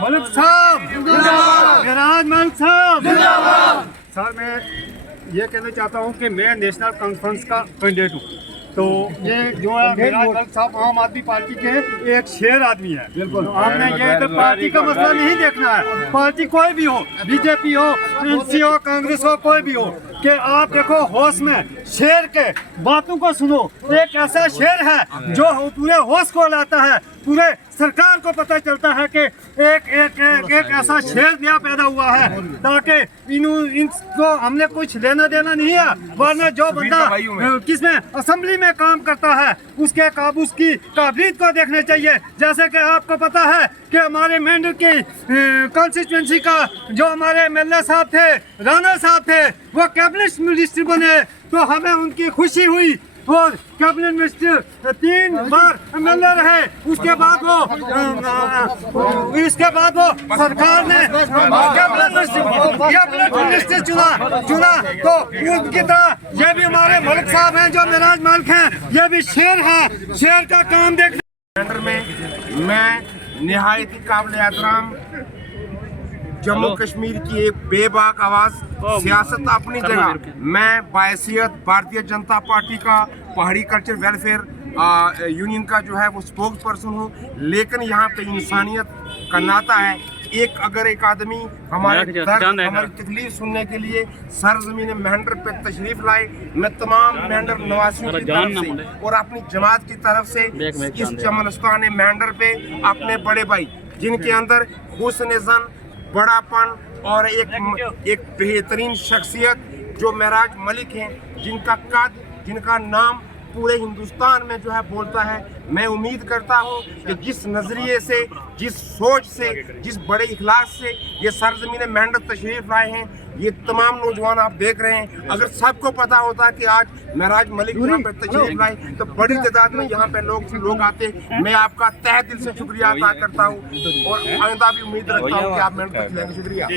मलिक साहब मेराज मलिक साहब सर, मैं ये कहना चाहता हूँ कि मैं नेशनल कॉन्फ्रेंस का कैंडिडेट हूँ। तो ये जो है मेराज मलिक साहब आम आदमी पार्टी के एक शेर आदमी है। बिल्कुल, हमने ये तो पार्टी का मसला नहीं देखना है, पार्टी कोई भी हो, बीजेपी हो, एनसी हो, कांग्रेस हो, कोई भी हो, कि आप देखो होश में शेर के बातों को सुनो। एक ऐसा शेर है जो पूरे होश को लाता है, पूरे सरकार को पता चलता है कि एक ऐसा शेर नया पैदा हुआ है, ताकि इनको हमने कुछ लेना देना नहीं है। वरना जो बंदा किसमें असेंबली में काम करता है उसके काबूस की काबिलियत को देखना चाहिए। जैसे कि आपको पता है कि हमारे मेंढर की कॉन्स्टिट्यूंसी का जो हमारे एमएलए साहब थे, राणा साहब थे, वो कैबिनेट मिनिस्टर बने, तो हमें उनकी खुशी हुई और कैबिनेट मिनिस्टर 3 बार एमएलए रहे। उसके बाद वो सरकार ने कैबिनेट मिनिस्टर चुना तो उनकी तरह ये भी हमारे मलिक साहब हैं जो मेराज मलिक हैं, ये भी शेर है। शेर का काम देखने में मैं निहायत ही काबिल एहतराम जम्मू कश्मीर की एक बेबाक आवाज़, सियासत अपनी जगह, मैं बायसियत भारतीय जनता पार्टी का पहाड़ी कल्चर वेलफेयर यूनियन का जो है वो स्पोक्स पर्सन हूँ। लेकिन यहाँ पे इंसानियत का नाता है। अगर एक आदमी हमारी तकलीफ सुनने के लिए सरजमीन मेहंडर पे तशरीफ लाए, मैं तमाम मेहंडर नवासियों की तरफ से और अपनी जमात की तरफ से इस चमनस्तान मेहंडर पे अपने बड़े भाई जिनके अंदर हुस्न ज़न, बड़ापन और एक बेहतरीन शख्सियत जो मेराज मलिक हैं, जिनका कद, जिनका नाम पूरे हिंदुस्तान में जो है बोलता है। मैं उम्मीद करता हूं कि जिस नज़रिए से, जिस सोच से, जिस बड़े इखलास से ये सरजमीन मेहनत तशरीफ लाए हैं, ये तमाम नौजवान आप देख रहे हैं, अगर सबको पता होता कि आज मेराज मलिक यहाँ पे तशरीफ लाए तो बड़ी तादाद में यहाँ पे लोग आते। मैं आपका तहे दिल से शुक्रिया अदा करता हूँ और आइंदा भी उम्मीद रखता हूँ कि आप मेहनत करेंगे। शुक्रिया।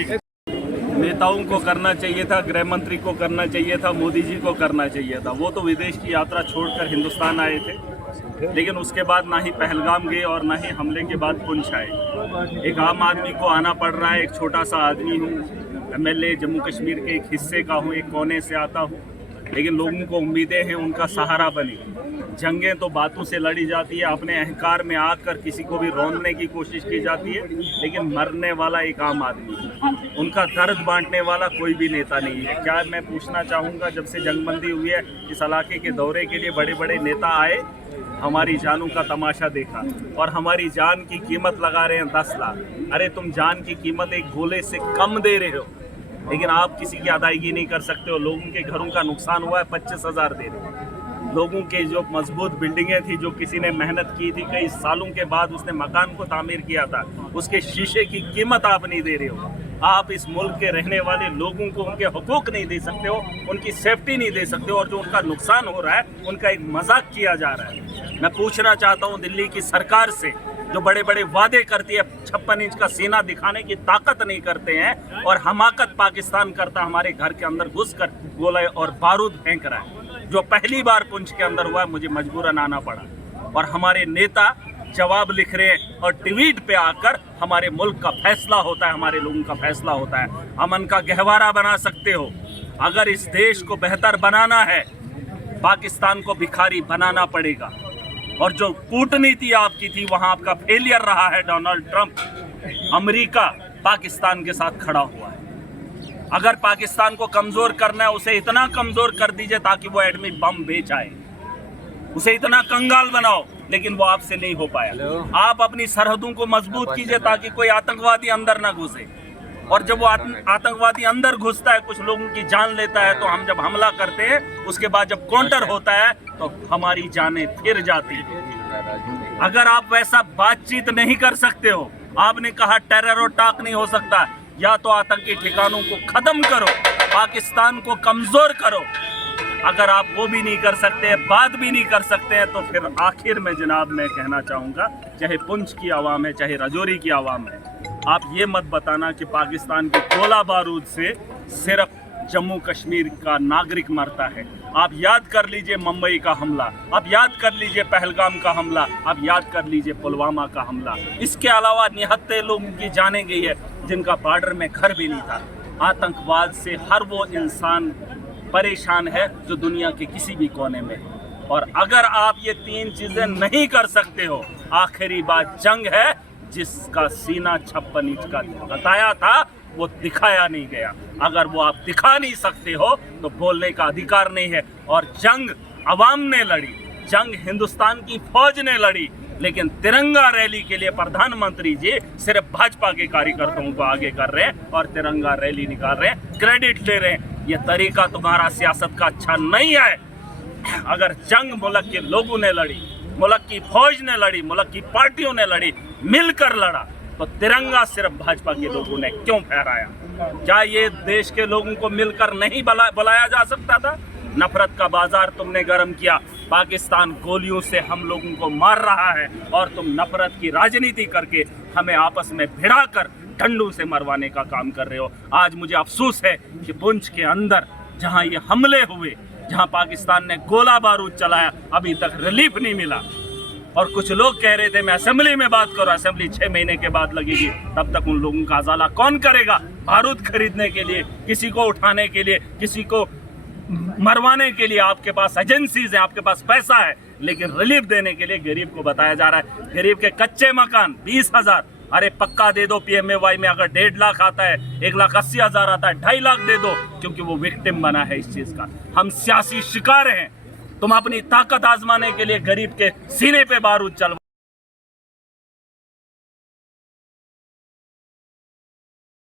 नेताओं को करना चाहिए था, गृह मंत्री को करना चाहिए था, मोदी जी को करना चाहिए था। वो तो विदेश की यात्रा छोड़कर हिंदुस्तान आए थे, लेकिन उसके बाद ना ही पहलगाम गए और ना ही हमले के बाद पुंछ आए। एक आम आदमी को आना पड़ रहा है। एक छोटा सा आदमी हूँ, एमएलए जम्मू कश्मीर के एक हिस्से का हूँ, एक कोने से आता हूँ, लेकिन लोगों को उम्मीदें हैं उनका सहारा बने। जंगें तो बातों से लड़ी जाती है, अपने अहंकार में आकर किसी को भी रौंदने की कोशिश की जाती है, लेकिन मरने वाला एक आम आदमी है। उनका दर्द बांटने वाला कोई भी नेता नहीं है। क्या मैं पूछना चाहूँगा, जब से जंगबंदी हुई है इस इलाके के दौरे के लिए बड़े बड़े नेता आए, हमारी जानों का तमाशा देखा और हमारी जान की कीमत लगा रहे हैं 10 लाख। अरे तुम जान की कीमत एक गोले से कम दे रहे हो, लेकिन आप किसी की अदायगी नहीं कर सकते हो। लोगों के घरों का नुकसान हुआ है, 25,000 दे रहे हो। लोगों के जो मजबूत बिल्डिंगें थी, जो किसी ने मेहनत की थी, कई सालों के बाद उसने मकान को तामीर किया था, उसके शीशे की कीमत आप नहीं दे रहे हो। आप इस मुल्क के रहने वाले लोगों को उनके हुकूक नहीं दे सकते हो, उनकी सेफ्टी नहीं दे सकते हो, और जो उनका नुकसान हो रहा है उनका एक मजाक किया जा रहा है। मैं पूछना चाहता हूँ दिल्ली की सरकार से, जो बड़े बड़े वादे करती है, 56 इंच का सीना दिखाने की ताकत नहीं करते हैं और हमाकत पाकिस्तान करता हमारे घर के अंदर घुसकर गोला और बारूद फेंक रहा है। जो पहली बार पुंछ के अंदर हुआ है, मुझे मजबूरन आना पड़ा, और हमारे नेता जवाब लिख रहे हैं और ट्वीट पे आकर हमारे मुल्क का फैसला होता है, हमारे लोगों का फैसला होता है। अमन का गहवारा बना सकते हो, अगर इस देश को बेहतर बनाना है पाकिस्तान को भिखारी बनाना पड़ेगा। और जो कूटनीति आपकी थी वहां आपका फेलियर रहा है। डोनाल्ड ट्रंप, अमेरिका पाकिस्तान के साथ खड़ा हुआ है। अगर पाकिस्तान को कमजोर करना है, उसे इतना कमजोर कर दीजिए ताकि वो एटमी बम बेच आए, उसे इतना कंगाल बनाओ, लेकिन वो आपसे नहीं हो पाया। आप अपनी सरहदों को मजबूत कीजिए ताकि कोई आतंकवादी अंदर ना घुसे, और जब वो आतंकवादी अंदर घुसता है, कुछ लोगों की जान लेता है, तो हम जब हमला करते हैं उसके बाद जब काउंटर होता है तो हमारी जानें फिर जाती है। अगर आप वैसा बातचीत नहीं कर सकते हो, आपने कहा टेरर और टाक नहीं हो सकता, या तो आतंकी ठिकानों को खत्म करो, पाकिस्तान को कमजोर करो, अगर आप वो भी नहीं कर सकते, बात भी नहीं कर सकते हैं, तो फिर आखिर में जनाब मैं कहना चाहूँगा, चाहे पुंछ की आवाम है, चाहे राजौरी की आवाम है, आप ये मत बताना कि पाकिस्तान के गोला बारूद से सिर्फ जम्मू कश्मीर का नागरिक मरता है। आप याद कर लीजिए मुंबई का हमला, आप याद कर लीजिए पहलगाम का हमला, आप याद कर लीजिए पुलवामा का हमला। इसके अलावा निहत्ते लोगों की जाने गई है जिनका बॉर्डर में घर भी नहीं था। आतंकवाद से हर वो इंसान परेशान है जो दुनिया के किसी भी कोने में है। और अगर आप ये तीन चीज़ें नहीं कर सकते हो, आखिरी बात जंग है, जिसका सीना 56 इंच का बताया था वो दिखाया नहीं गया। अगर वो आप दिखा नहीं सकते हो तो बोलने का अधिकार नहीं है। और जंग अवाम ने लड़ी, जंग हिंदुस्तान की फौज ने लड़ी, लेकिन तिरंगा रैली के लिए प्रधानमंत्री जी सिर्फ भाजपा के कार्यकर्ताओं को आगे कर रहे हैं और तिरंगा रैली निकाल रहे हैं, क्रेडिट ले रहे हैं। ये तरीका तुम्हारा सियासत का अच्छा नहीं है। अगर जंग मुल्क के लोगों ने लड़ी, मुल्क की फौज ने लड़ी, मुल्क की पार्टियों ने लड़ी, मिलकर लड़ा, तो तिरंगा सिर्फ भाजपा के लोगों ने क्यों फहराया? क्या ये देश के लोगों को मिलकर नहीं बुलाया जा सकता था? नफरत का बाजार तुमने गर्म किया। पाकिस्तान गोलियों से हम लोगों को मार रहा है और तुम नफरत की राजनीति करके हमें आपस में भिड़ाकर डंडों से मरवाने का काम कर रहे हो। आज मुझे अफसोस है कि पुंछ के अंदर जहां ये हमले हुए, जहां पाकिस्तान ने गोला बारूद चलाया, अभी तक रिलीफ नहीं मिला। और कुछ लोग कह रहे थे मैं असेंबली में बात करूं, असेंबली 6 महीने के बाद लगेगी, तब तक उन लोगों का अजाला कौन करेगा? बारूद खरीदने के लिए, किसी को उठाने के लिए, किसी को मरवाने के लिए आपके पास एजेंसीज हैं, आपके पास पैसा है, लेकिन रिलीफ देने के लिए गरीब को बताया जा रहा है गरीब के कच्चे मकान 20,000, अरे पक्का दे दो। PMAY में अगर 1.5 लाख आता है, 1,80,000 आता है, 2.5 लाख दे दो, क्योंकि वो विक्टिम बना है इस चीज का। हम सियासी शिकार हैं। तुम अपनी ताकत आजमाने के लिए गरीब के सीने पे बारूद चलवा